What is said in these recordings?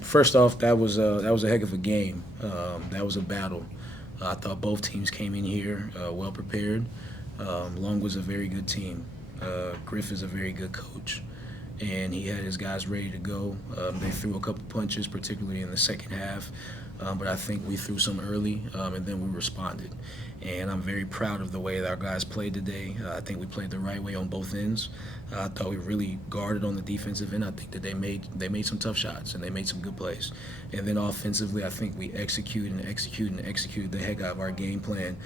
First off, that was a heck of a game. That was a battle. I thought both teams came in here well prepared. Longwood's a very good team. Griff is a very good coach, and he had his guys ready to go. They threw a couple punches, particularly in the second half, but I think we threw some early, and then we responded. And I'm very proud of the way that our guys played today. I think we played the right way on both ends. I thought we really guarded on the defensive end. I think that they made some tough shots and they made some good plays. And then offensively, I think we executed the heck out of our game plan,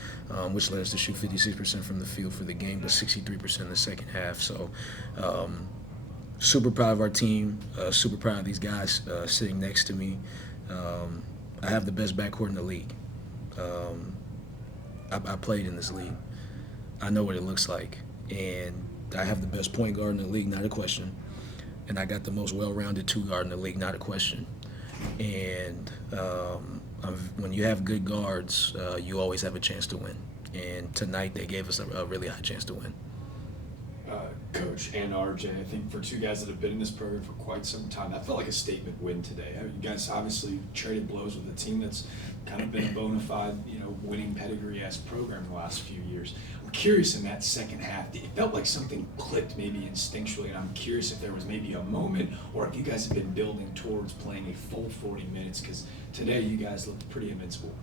which led us to shoot 56% from the field for the game, but 63% in the second half. So. Super proud of our team. Super proud of these guys sitting next to me. I have the best backcourt in the league. I played in this league. I know what it looks like, and I have the best point guard in the league, not a question. And I got the most well-rounded two guard in the league, not a question. And when you have good guards, you always have a chance to win. And tonight they gave us a really high chance to win. Coach and RJ, I think for two guys that have been in this program for quite some time, that felt like a statement win today. I mean, you guys obviously traded blows with a team that's kind of been a bona fide, winning pedigree-esque program in the last few years. I'm curious in that second half, it felt like something clicked maybe instinctually, and I'm curious if there was maybe a moment or if you guys have been building towards playing a full 40 minutes, because today you guys looked pretty invincible.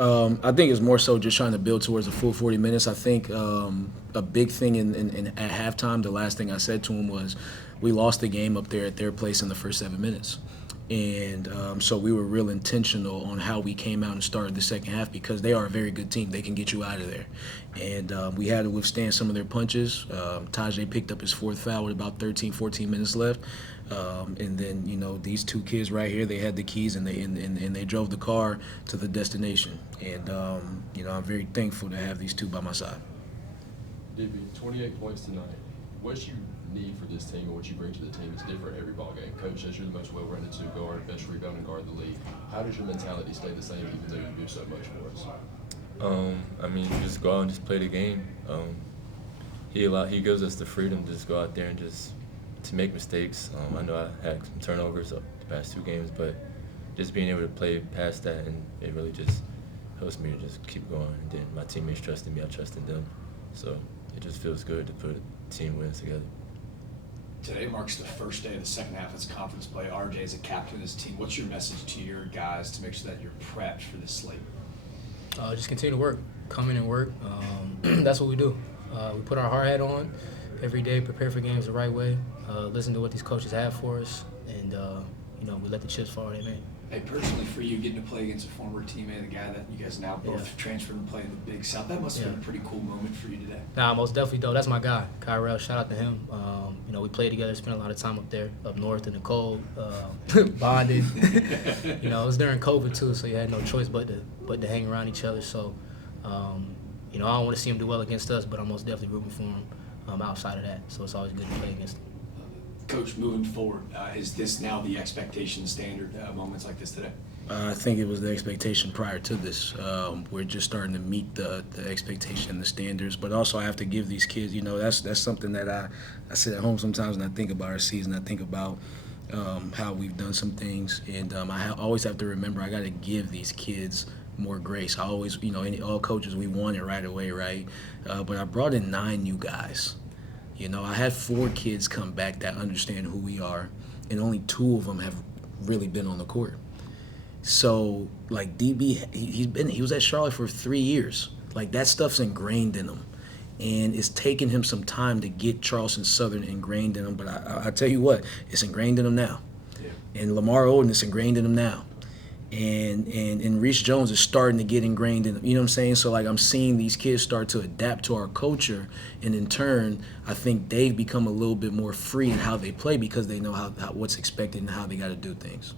I think it's more so just trying to build towards a full 40 minutes. I think a big thing at halftime, the last thing I said to him was we lost the game up there at their place in the first 7 minutes. And so we were real intentional on how we came out and started the second half because they are a very good team. They can get you out of there. And we had to withstand some of their punches. Tajay picked up his fourth foul with about 13, 14 minutes left. And then, these two kids right here, they had the keys and they drove the car to the destination. And, I'm very thankful to have these two by my side. DB, 28 points tonight. What you need for this team and what you bring to the team is different every ball game. Coach says you're the most well-rounded two guard, best rebounding guard in the league. How does your mentality stay the same even though you do so much for us? Just go out and just play the game. He gives us the freedom to just go out there and just to make mistakes. I know I had some turnovers the past two games, but just being able to play past that, and it really just helps me to just keep going. And then my teammates trusted me, I trusted them. So it just feels good to put team wins together. Today marks the first day of the second half of conference play. RJ is a captain of this team. What's your message to your guys to make sure that you're prepped for this slate? Just continue to work. Come in and work. That's what we do. We put our hard hat on every day, prepare for games the right way, listen to what these coaches have for us, and we let the chips fall where they may. Hey, personally, for you, getting to play against a former teammate, the guy that you guys now both transferred and play in the Big South, that must have been a pretty cool moment for you today. Nah, most definitely, though. That's my guy, Kyrell. Shout out to him. We played together, spent a lot of time up there, up north in the cold, bonded. It was during COVID, too, so you had no choice but to hang around each other. So, I don't want to see him do well against us, but I'm most definitely rooting for him outside of that. So it's always good to play against him. Coach, moving forward, is this now the expectation standard, moments like this today? I think it was the expectation prior to this. We're just starting to meet the expectation and the standards. But also I have to give these kids, that's something that I sit at home sometimes and I think about our season. I think about how we've done some things. And I always have to remember I got to give these kids more grace. I always, all coaches, we want it right away, right? But I brought in 9 new guys. I had 4 kids come back that understand who we are, and only 2 of them have really been on the court. So, like DB, he was at Charlotte for 3 years. Like, that stuff's ingrained in him, and it's taken him some time to get Charleston Southern ingrained in him. But I tell you what, it's ingrained in him now. Yeah. And Lamar Odom, it's ingrained in him now. And Reese Jones is starting to get ingrained in, you know what I'm saying? So, like, I'm seeing these kids start to adapt to our culture, and in turn, I think they've become a little bit more free in how they play because they know how what's expected and how they got to do things.